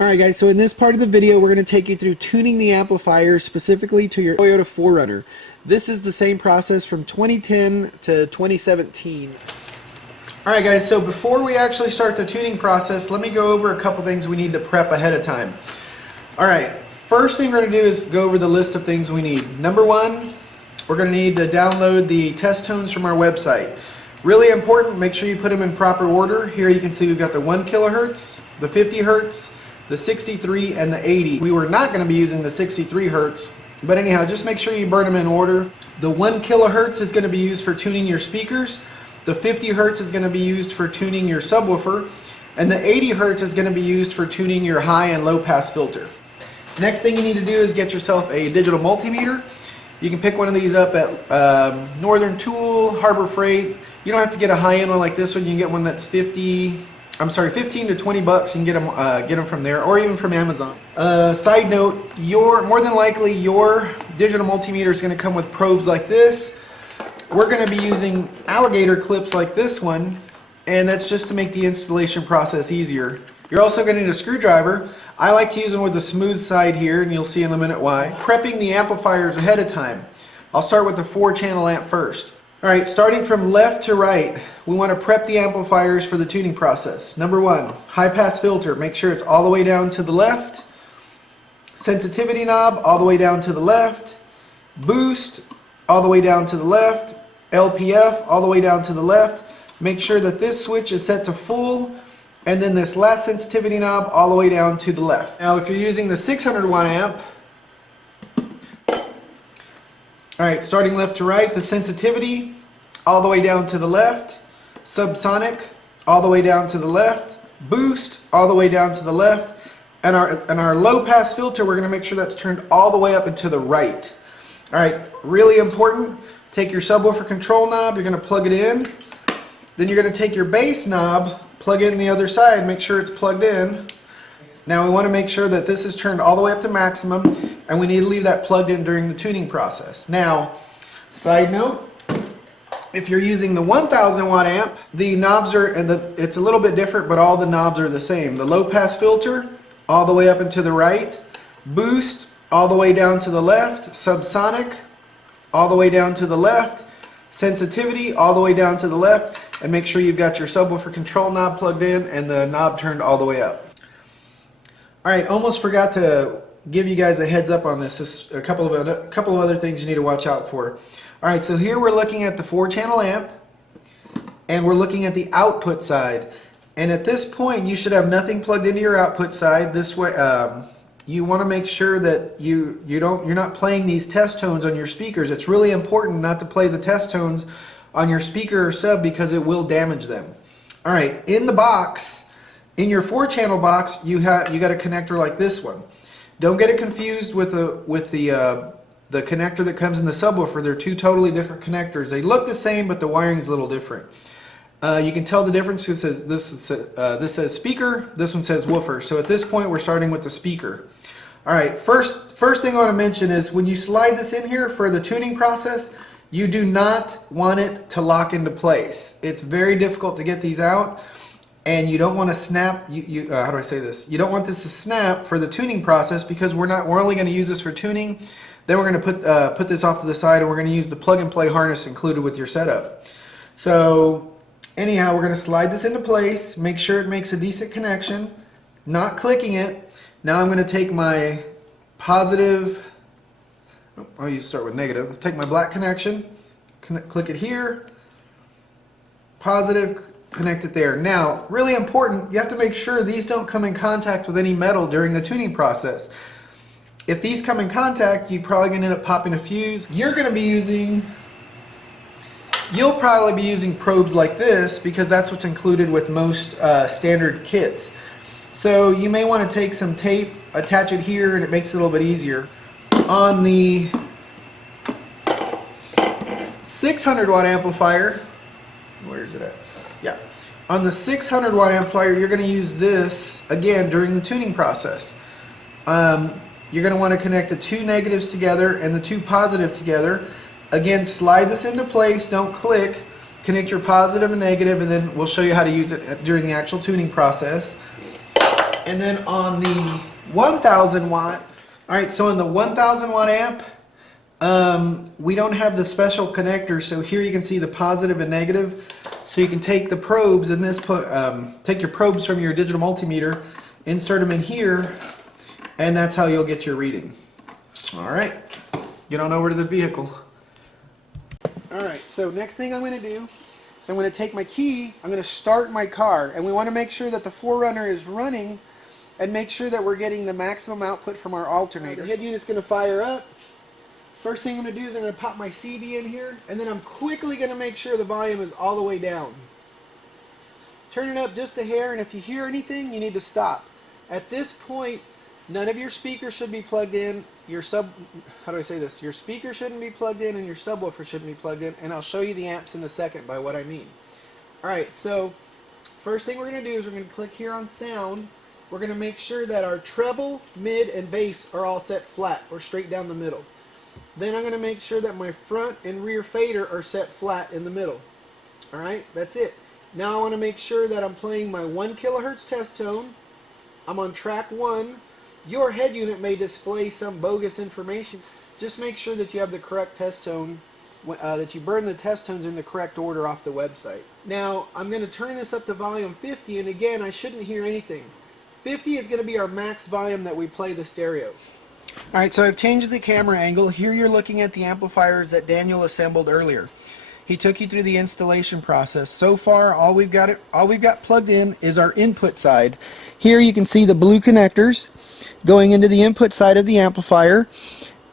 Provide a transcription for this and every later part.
Alright guys, so in this part of the video we're going to take you through tuning the amplifiers specifically to your Toyota 4Runner. This is the same process from 2010 to 2017. Alright guys, so before we actually start the tuning process, let me go over a couple things we need to prep ahead of time. Alright, first thing we're going to do is go over the list of things we need. Number one, we're going to need to download the test tones from our website. Really important, make sure you put them in proper order. Here you can see we've got the 1 kilohertz, the 50 hertz, the 63, and the 80. We were not going to be using the 63 hertz, but anyhow, just make sure you burn them in order. The 1 kilohertz is going to be used for tuning your speakers. The 50 hertz is going to be used for tuning your subwoofer, and the 80 hertz is going to be used for tuning your high and low pass filter. Next thing you need to do is get yourself a digital multimeter. You can pick one of these up at Northern Tool, Harbor Freight. You don't have to get a high-end one like this one. You can get one that's 15 to 20 bucks. You can get them from there, or even from Amazon. Side note, more than likely your digital multimeter is going to come with probes like this. We're going to be using alligator clips like this one, and that's just to make the installation process easier. You're also going to need a screwdriver. I like to use them with the smooth side here, and you'll see in a minute why. Prepping the amplifiers ahead of time. I'll start with the 4-channel amp first. Alright, starting from left to right, we want to prep the amplifiers for the tuning process. Number one, high pass filter. Make sure it's all the way down to the left. Sensitivity knob, all the way down to the left. Boost, all the way down to the left. LPF, all the way down to the left. Make sure that this switch is set to full, and then this last sensitivity knob all the way down to the left. Now if you're using the 600 watt amp, alright, starting left to right, the sensitivity all the way down to the left, subsonic all the way down to the left, boost all the way down to the left, and our low pass filter, we're going to make sure that's turned all the way up and to the right. Alright, really important, take your subwoofer control knob, you're going to plug it in, then you're going to take your bass knob, plug it in the other side, make sure it's plugged in. Now we want to make sure that this is turned all the way up to maximum, and we need to leave that plugged in during the tuning process. Now, side note, if you're using the 1000 watt amp, the knobs are, it's a little bit different, but all the knobs are the same. The low pass filter, all the way up and to the right, boost, all the way down to the left, subsonic, all the way down to the left, sensitivity, all the way down to the left, and make sure you've got your subwoofer control knob plugged in and the knob turned all the way up. Alright, almost forgot to give you guys a heads up on this. This is a couple of other things you need to watch out for. Alright, so here we're looking at the 4-channel amp, and we're looking at the output side. And at this point, you should have nothing plugged into your output side. This way, you want to make sure that you're not playing these test tones on your speakers. It's really important not to play the test tones on your speaker or sub because it will damage them. Alright, in the box, in your 4-channel box, you got a connector like this one. Don't get it confused with the connector that comes in the subwoofer. They're two totally different connectors. They look the same, but the wiring's a little different. You can tell the difference because this says speaker, this one says woofer. So at this point, we're starting with the speaker. All right, first thing I want to mention is when you slide this in here for the tuning process, you do not want it to lock into place. It's very difficult to get these out. And you don't want to snap. How do I say this? You don't want this to snap for the tuning process because we're only going to use this for tuning. Then we're going to put this off to the side, and we're going to use the plug-and-play harness included with your setup. So anyhow, we're going to slide this into place. Make sure it makes a decent connection. Not clicking it. Now I'm going to take my positive. I'll start with negative. Take my black connection. Click it here. Positive. Connect it there. Now, really important, you have to make sure these don't come in contact with any metal during the tuning process. If these come in contact, you're probably going to end up popping a fuse. You'll probably be using probes like this because that's what's included with most standard kits. So you may want to take some tape, attach it here, and it makes it a little bit easier. On the 600 watt amplifier, where is it at? Yeah. On the 600 watt amplifier, you're going to use this again during the tuning process. you're going to want to connect the two negatives together and the two positive together. Again, slide this into place, don't click. Connect your positive and negative, and then we'll show you how to use it during the actual tuning process. And then on the 1000 watt, alright, so on the 1000 watt amp, we don't have the special connectors, so here you can see the positive and negative. So you can take the probes and take your probes from your digital multimeter, insert them in here, and that's how you'll get your reading. Alright, get on over to the vehicle. Alright, so next thing I'm going to do is I'm going to take my key, I'm going to start my car, and we want to make sure that the 4Runner is running and make sure that we're getting the maximum output from our alternator. The head unit's going to fire up. First thing I'm going to do is I'm going to pop my CD in here, and then I'm quickly going to make sure the volume is all the way down. Turn it up just a hair, and if you hear anything, you need to stop. At this point, none of your speakers should be plugged in. Your speaker shouldn't be plugged in, and your subwoofer shouldn't be plugged in, and I'll show you the amps in a second by what I mean. Alright, so first thing we're going to do is we're going to click here on sound. We're going to make sure that our treble, mid, and bass are all set flat or straight down the middle. Then I'm going to make sure that my front and rear fader are set flat in the middle. Alright, that's it. Now I want to make sure that I'm playing my 1 kilohertz test tone. I'm on track 1. Your head unit may display some bogus information. Just make sure that you have the correct test tone, that you burn the test tones in the correct order off the website. Now I'm going to turn this up to volume 50, and again I shouldn't hear anything. 50 is going to be our max volume that we play the stereo. Alright, so I've changed the camera angle. Here you're looking at the amplifiers that Daniel assembled earlier. He took you through the installation process. So far, all we've got plugged in is our input side. Here you can see the blue connectors going into the input side of the amplifier.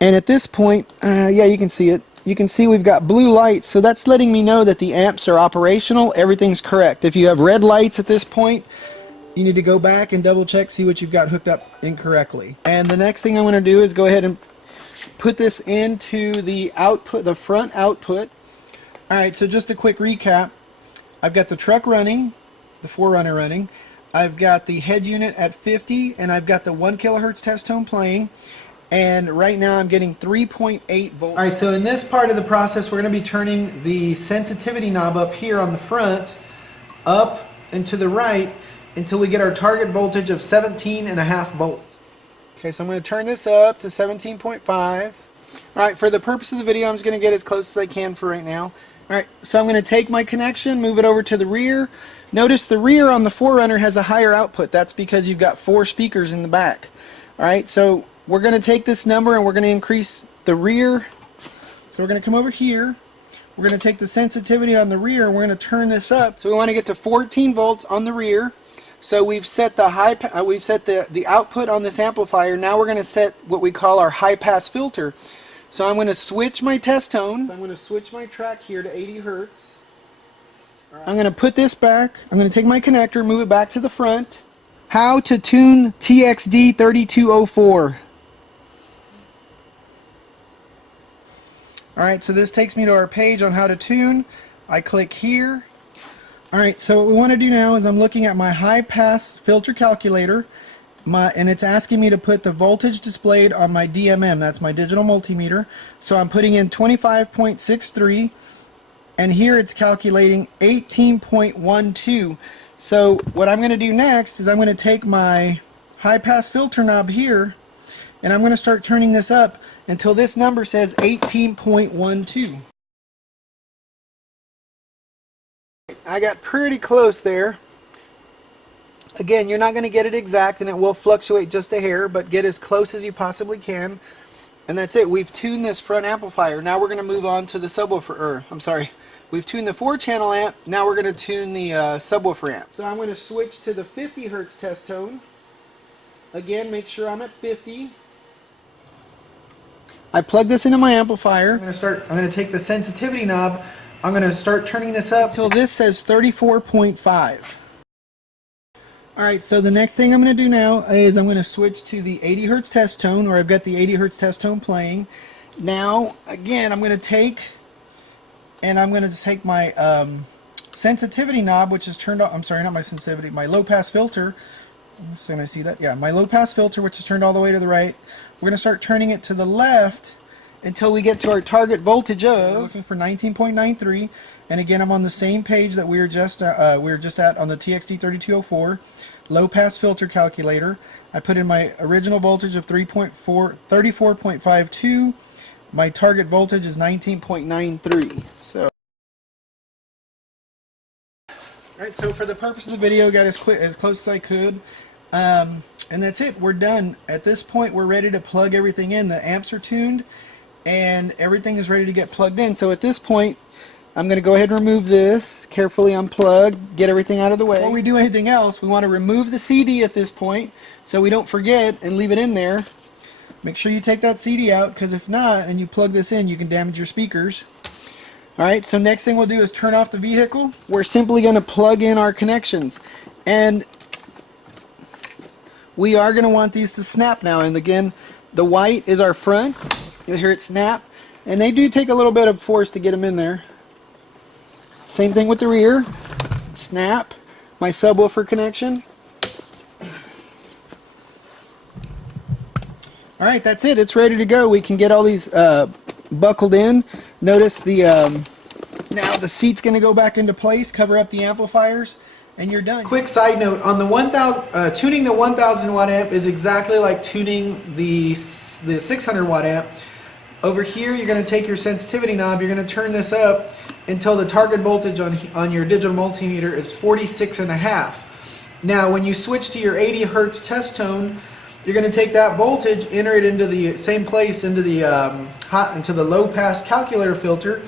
And at this point, yeah, you can see it. You can see we've got blue lights, so that's letting me know that the amps are operational. Everything's correct. If you have red lights at this point, you need to go back and double check, see what you've got hooked up incorrectly. And the next thing I'm going to do is go ahead and put this into the output, the front output. Alright, so just a quick recap. I've got the truck running, the 4Runner running. I've got the head unit at 50, and I've got the 1 kilohertz test tone playing. And right now I'm getting 3.8 volts. Alright, so in this part of the process, we're going to be turning the sensitivity knob up here on the front, up and to the right, until we get our target voltage of 17.5 volts. Okay, so I'm going to turn this up to 17.5. Alright, for the purpose of the video, I'm just going to get as close as I can for right now. Alright, so I'm going to take my connection, move it over to the rear. Notice the rear on the 4Runner has a higher output. That's because you've got 4 speakers in the back. Alright, so we're going to take this number and we're going to increase the rear. So we're going to come over here. We're going to take the sensitivity on the rear and we're going to turn this up. So we want to get to 14 volts on the rear. So we've set the the output on this amplifier. Now we're going to set what we call our high pass filter. So I'm going to switch my test tone. So I'm going to switch my track here to 80 hertz. Right. I'm going to put this back. I'm going to take my connector, move it back to the front. How to tune TXD6001. Alright, so this takes me to our page on how to tune. I click here. Alright, so what we want to do now is I'm looking at my high pass filter calculator, and it's asking me to put the voltage displayed on my DMM, that's my digital multimeter. So I'm putting in 25.63, and here it's calculating 18.12. So what I'm going to do next is I'm going to take my high pass filter knob here, and I'm going to start turning this up until this number says 18.12. I got pretty close there. Again, you're not going to get it exact and it will fluctuate just a hair, but get as close as you possibly can. And that's it. We've tuned this front amplifier. Now we're going to move on to the subwoofer, we've tuned the 4-channel amp. Now we're going to tune the subwoofer amp. So I'm going to switch to the 50 hertz test tone. Again, make sure I'm at 50. I plug this into my amplifier. I'm going to take the sensitivity knob. I'm going to start turning this up until this says 34.5. Alright, so the next thing I'm going to do now is I'm going to switch to the 80 hertz test tone, or I've got the 80 hertz test tone playing. Now, again, I'm going to take my sensitivity knob, which is turned off, I'm sorry, not my sensitivity, my low pass filter, So can I see that? Yeah, my low pass filter, which is turned all the way to the right. We're going to start turning it to the left until we get to our target voltage of, looking for 19.93. And again, I'm on the same page that we were just at on the TXD6001 low pass filter calculator. I put in my original voltage of 34.52. My target voltage is 19.93. So, alright, so for the purpose of the video, got as close as I could. And that's it. We're done. At this point, we're ready to plug everything in. The amps are tuned, and everything is ready to get plugged in. So at this point, I'm going to go ahead and remove this, carefully unplug, get everything out of the way. Before we do anything else, we want to remove the CD at this point so we don't forget and leave it in there. Make sure you take that CD out, because if not, and you plug this in, you can damage your speakers. Alright, so next thing we'll do is turn off the vehicle. We're simply going to plug in our connections. And we are going to want these to snap now. And again, the white is our front. You'll hear it snap. And they do take a little bit of force to get them in there. Same thing with the rear. Snap. My subwoofer connection. Alright, that's it. It's ready to go. We can get all these buckled in. Notice the now the seat's going to go back into place, cover up the amplifiers, and you're done. Quick side note, on the 1000 tuning the 1000 watt amp is exactly like tuning the 600 watt amp. Over here, you're going to take your sensitivity knob, you're going to turn this up until the target voltage on your digital multimeter is 46.5. Now, when you switch to your 80 hertz test tone, you're going to take that voltage, enter it into the same place, into the low pass calculator filter,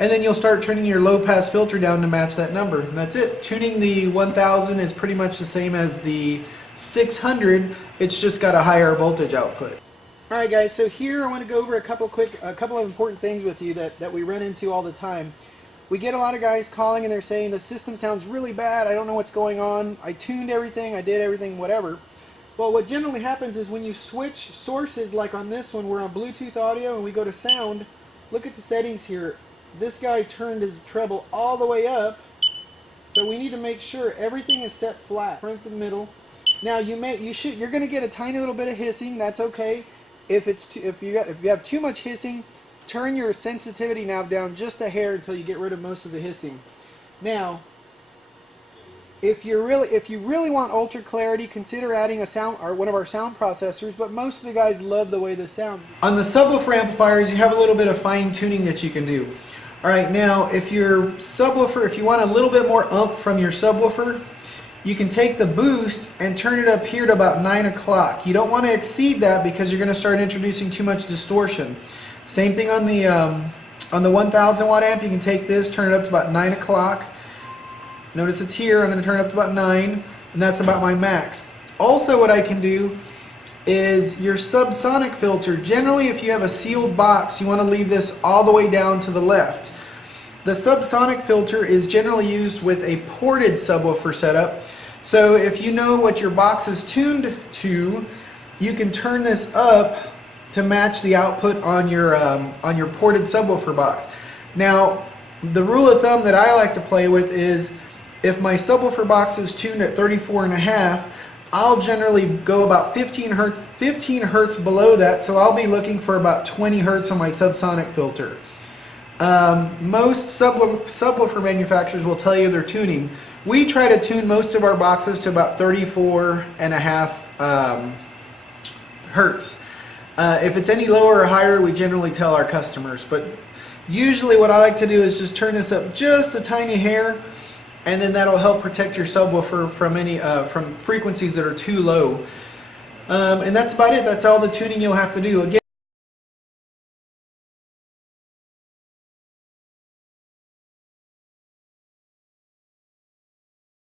and then you'll start turning your low pass filter down to match that number. And that's it. Tuning the 1000 is pretty much the same as the 600. It's just got a higher voltage output. Alright guys, so here I want to go over a couple of important things with you that we run into all the time. We get a lot of guys calling and they're saying the system sounds really bad, I don't know what's going on, I tuned everything, I did everything, whatever. Well, what generally happens is when you switch sources, like on this one, we're on Bluetooth audio and we go to sound, look at the settings here. This guy turned his treble all the way up, so we need to make sure everything is set flat, front to the middle. Now you're going to get a tiny little bit of hissing, that's okay. If you have too much hissing, turn your sensitivity knob down just a hair until you get rid of most of the hissing. Now, if you really want ultra clarity, consider adding one of our sound processors, but most of the guys love the way this sounds. On the subwoofer amplifiers, you have a little bit of fine tuning that you can do. Alright, now if you want a little bit more oomph from your subwoofer, you can take the boost and turn it up here to about 9 o'clock. You don't want to exceed that because you're going to start introducing too much distortion. Same thing on the 1000 watt amp. You can take this, turn it up to about 9 o'clock. Notice it's here. I'm going to turn it up to about 9, and that's about my max. Also, what I can do is your subsonic filter. Generally, if you have a sealed box, you want to leave this all the way down to the left. The subsonic filter is generally used with a ported subwoofer setup. So if you know what your box is tuned to, you can turn this up to match the output on your ported subwoofer box. Now, the rule of thumb that I like to play with is if my subwoofer box is tuned at 34.5, I'll generally go about 15 hertz below that, so I'll be looking for about 20 hertz on my subsonic filter. Most subwoofer manufacturers will tell you they're tuning. We try to tune most of our boxes to about 34.5 hertz. If it's any lower or higher, we generally tell our customers, but usually what I like to do is just turn this up just a tiny hair, and then that'll help protect your subwoofer from any from frequencies that are too low. And that's about it. That's all the tuning you'll have to do. Again,